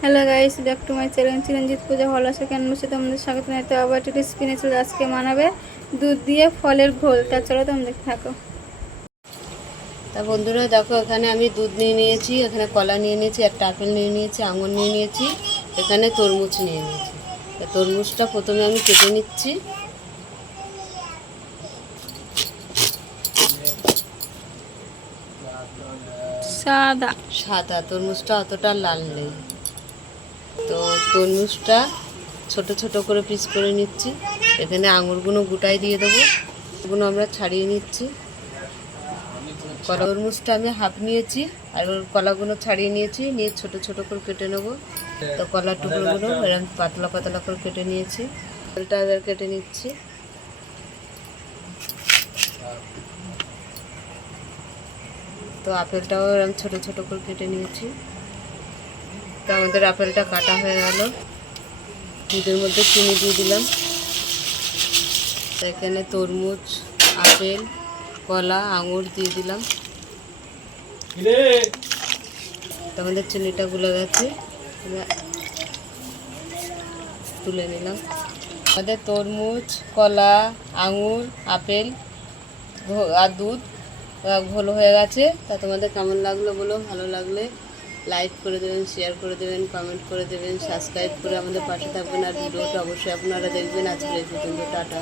Hello guys back to my channel Chiranjit Puja ভালো আছে? কেন বসে তোমাদের স্বাগত জানাতে আবার একটু চলে আজকে মানাবে দুধ দিয়ে ফলের ঘোল। তা চলো তোমরা থাকো। তা বন্ধুরা, দেখো, এখানে আমি দুধ নিয়ে নিয়েছি, এখানে কলা নিয়ে নিয়েছি, একটা আপেল নিয়ে নিয়েছি, আঙুর নিয়ে নিয়েছি, এখানে তরমুজ নিয়ে নিয়েছি। তা তরমুজটা প্রথমে আমি কেটে নিচ্ছি। সাদা। সাদা তরমুজটা অতটা লাল নেই। তো তরমুজটা ছোট ছোট করে পিস করে নিচ্ছি। এখানে আঙুরগুলো গোটাই দিয়ে দেবো। এগুলো আমরা ছাড়িয়ে নিচ্ছি। তরমুজটা আমি হাফ নিয়েছি আর ওর কলাগুলো ছাড়িয়ে নিয়েছি। নিয়ে ছোট ছোট করে কেটে নেব। তো কলার টুকরোগুলো এরকম পাতলা পাতলা করে কেটে নিয়েছি। এবার কেটে নিচ্ছি। তো আপেলটাও এরকম ছোটো ছোটো করে কেটে নিয়েছি। তো আমাদের আপেলটা কাটা হয়ে গেল। দুধের মধ্যে চিনি দিয়ে দিলাম। এখানে তরমুজ আপেল কলা আঙুর দিয়ে দিলাম। তো আমাদের চিনিটা গুলে গেছে। তুলে নিলাম। আমাদের তরমুজ কলা আঙুর আপেল আর দুধ ঘোল হয়ে গেছে। তা তোমাদের কেমন লাগল বলো? ভালো লাগলে লাইক করে দেবেন শেয়ার করে দেবেন কমেন্ট করে দেবেন সাবস্ক্রাইব করে আমাদের পাশে থাকবেন। আর ভিডিওটা অবশ্যই আপনারা দেখবেন। আজকে এই পর্যন্ত টাটা।